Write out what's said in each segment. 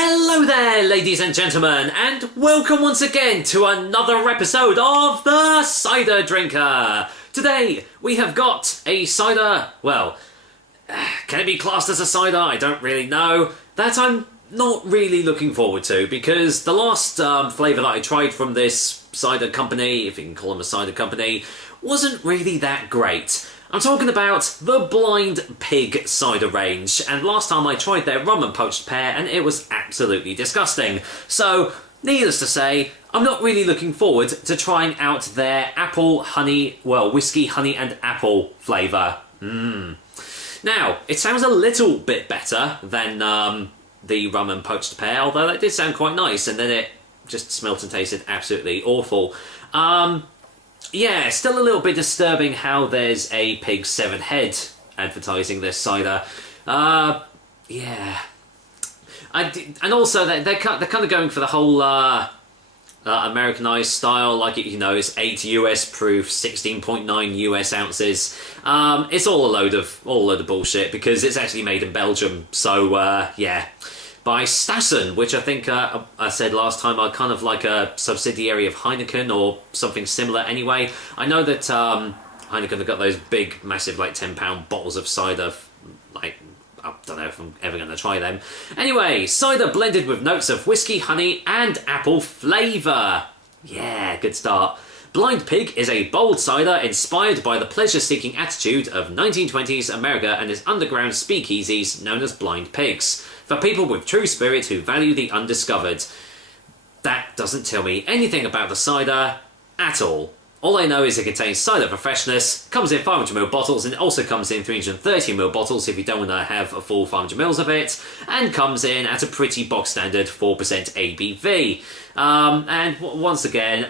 Hello there, ladies and gentlemen, and welcome once again to another episode of The Cider Drinker. Today, we have got a cider, well, can it be classed as a cider? I don't really know. That I'm not really looking forward to, because the last flavour that I tried from this cider company, if you can call them a cider company, wasn't really that great. I'm talking about the Blind Pig cider range, and last time I tried their rum and poached pear and it was absolutely disgusting. So, needless to say, I'm not really looking forward to trying out their apple, honey, well, whiskey, honey and apple flavour. Now, it sounds a little bit better than the rum and poached pear, although that did sound quite nice, and then it just smelt and tasted absolutely awful. Yeah, still a little bit disturbing how there's a pig's severed head advertising this cider. Yeah. And also, they're kind of going for the whole Americanized style, like, it's 8 US proof, 16.9 US ounces. It's all a load of bullshit, because it's actually made in Belgium, so, yeah. By Stassen, which I think I said last time are kind of like a subsidiary of Heineken or something similar anyway. I know that Heineken have got those big, massive, like £10 bottles of cider. Like, I don't know if I'm ever going to try them. Anyway, cider blended with notes of whiskey, honey and apple flavour. Yeah, good start. Blind Pig is a bold cider inspired by the pleasure-seeking attitude of 1920s America and its underground speakeasies known as blind pigs, for people with true spirit who value the undiscovered. That doesn't tell me anything about the cider at all. All I know is it contains cider for freshness, comes in 500ml bottles, and also comes in 330ml bottles if you don't want to have a full 500ml of it, and comes in at a pretty box standard 4% ABV. And once again,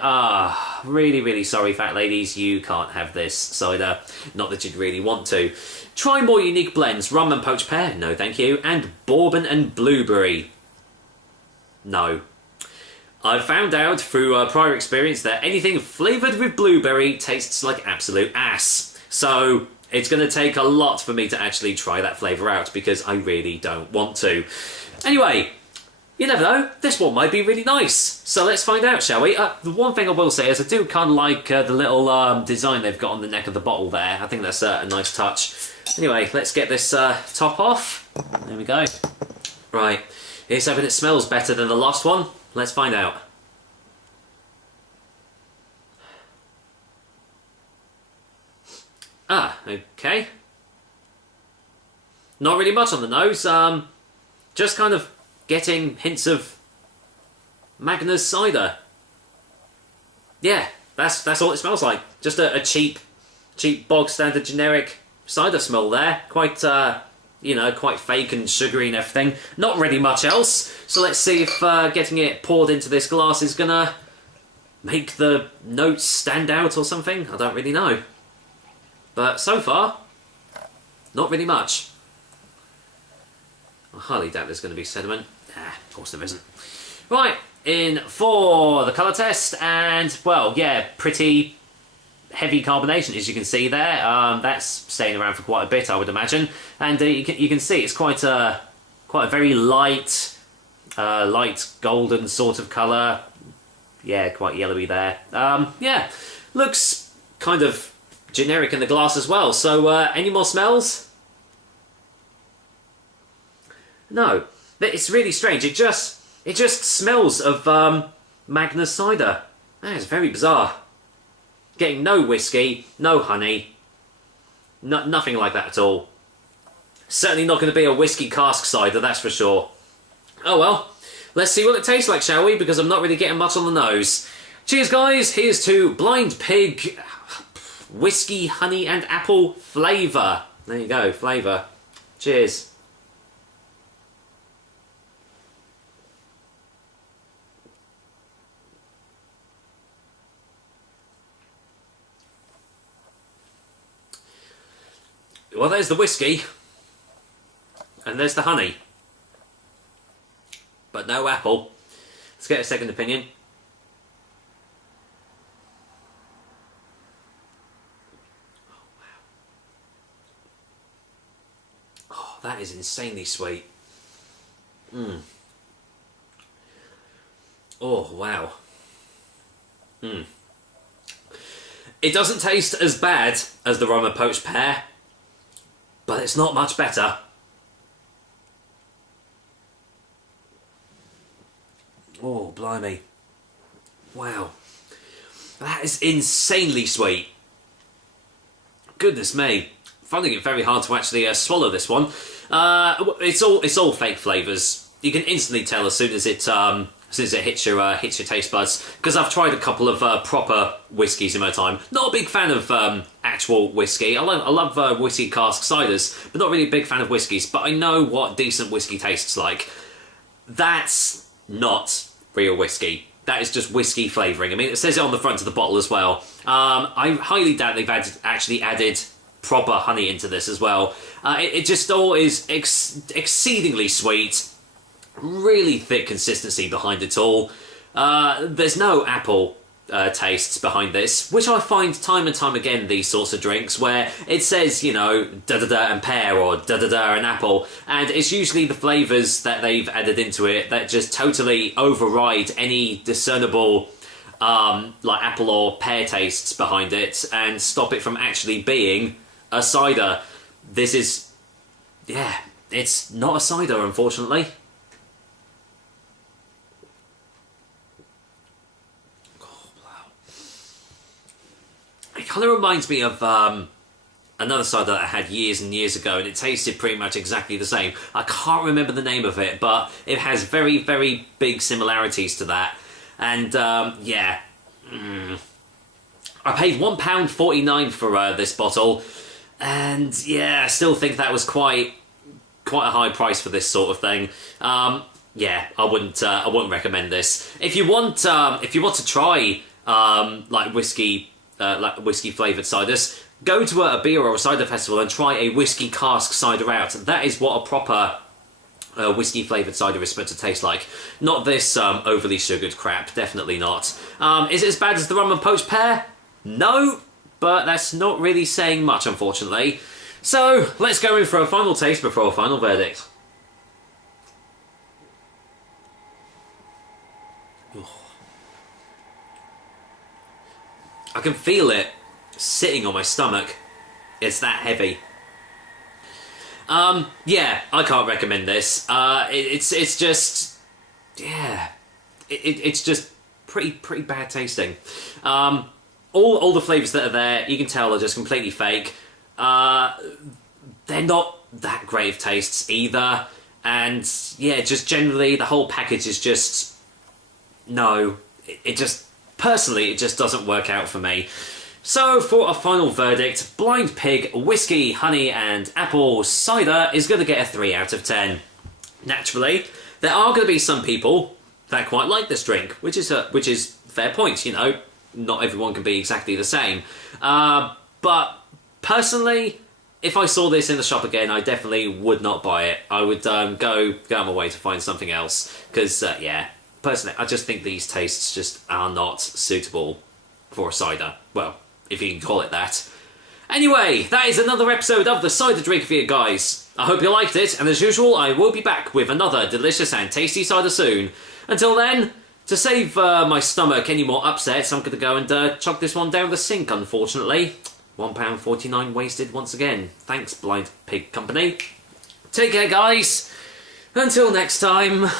really, really sorry, fat ladies, you can't have this cider. Not that you'd really want to. Try more unique blends: rum and poached pear, no thank you, and bourbon and blueberry, no. I've found out through prior experience that anything flavoured with blueberry tastes like absolute ass. So it's going to take a lot for me to actually try that flavour out, because I really don't want to. Anyway, you never know, this one might be really nice. So let's find out, shall we? The one thing I will say is I do kind of like the little design they've got on the neck of the bottle there. I think that's a nice touch. Anyway, let's get this top off. There we go. Right, here's hoping it smells better than the last one. Let's find out. Okay. Not really much on the nose. Just kind of getting hints of Magners cider. Yeah, that's all it smells like. Just a cheap bog standard generic cider smell there. Quite quite fake and sugary and everything. Not really much else. So let's see if getting it poured into this glass is gonna make the notes stand out or something. I don't really know. But so far, not really much. I highly doubt there's going to be sediment. Of course there isn't. Right, in for the colour test, and, well, yeah, pretty heavy carbonation, as you can see there. That's staying around for quite a bit, I would imagine. And you can see it's quite a very light golden sort of colour. Yeah, quite yellowy there. Yeah, looks kind of generic in the glass as well. So, any more smells? No, it's really strange. It just smells of Magners cider. That is very bizarre. Getting no whiskey, no honey, nothing like that at all. Certainly not going to be a whiskey cask cider, that's for sure. Oh well, let's see what it tastes like, shall we? Because I'm not really getting much on the nose. Cheers, guys. Here's to Blind Pig whiskey, honey and apple flavour. There you go, flavour. Cheers. Well, there's the whiskey, and there's the honey, but no apple. Let's get a second opinion. Oh, that is insanely sweet. Oh, wow. It doesn't taste as bad as the rum and poached pear, but it's not much better. Oh, blimey. Wow. That is insanely sweet. Goodness me. Finding it very hard to actually swallow this one. It's all fake flavours. You can instantly tell as soon as it hits your taste buds. Because I've tried a couple of proper whiskies in my time. Not a big fan of actual whiskey. I love whiskey cask ciders, but not really a big fan of whiskies. But I know what decent whiskey tastes like. That's not real whiskey. That is just whiskey flavouring. I mean, it says it on the front of the bottle as well. I highly doubt they've actually added proper honey into this as well. It just all is exceedingly sweet. Really thick consistency behind it all. There's no apple tastes behind this, which I find time and time again these sorts of drinks where it says, you know, da-da-da and pear or da-da-da and apple, and it's usually the flavours that they've added into it that just totally override any discernible like apple or pear tastes behind it and stop it from actually being a cider. This is, yeah, it's not a cider, unfortunately. It kind of reminds me of another cider that I had years and years ago, and it tasted pretty much exactly the same. I can't remember the name of it, but it has very, very big similarities to that. And, yeah. I paid £1.49 for this bottle, and, yeah, I still think that was quite a high price for this sort of thing. Yeah, I wouldn't recommend this. If you want to try, like whiskey flavoured ciders, go to a beer or a cider festival and try a whiskey cask cider out. That is what a proper whiskey flavoured cider is supposed to taste like. Not this overly sugared crap, definitely not. Is it as bad as the rum and poached pear? No, but that's not really saying much, unfortunately. So, let's go in for a final taste before a final verdict. I can feel it sitting on my stomach. It's that heavy. Yeah, I can't recommend this. It's just, yeah, it's just pretty bad tasting. All the flavours that are there, you can tell are just completely fake. They're not that great of tastes either, and yeah, just generally the whole package is just no. It just. Personally, it just doesn't work out for me. So, for a final verdict, Blind Pig Whiskey, Honey and Apple Cider is going to get a 3 out of 10. Naturally, there are going to be some people that quite like this drink, which is fair point, you know. Not everyone can be exactly the same. But, personally, if I saw this in the shop again, I definitely would not buy it. I would go out my way to find something else, because, yeah. Personally, I just think these tastes just are not suitable for a cider. Well, if you can call it that. Anyway, that is another episode of the Cider Drink for you guys. I hope you liked it, and as usual, I will be back with another delicious and tasty cider soon. Until then, to save my stomach any more upsets, I'm going to go and chuck this one down the sink, unfortunately. £1.49 wasted once again. Thanks, Blind Pig Company. Take care, guys. Until next time...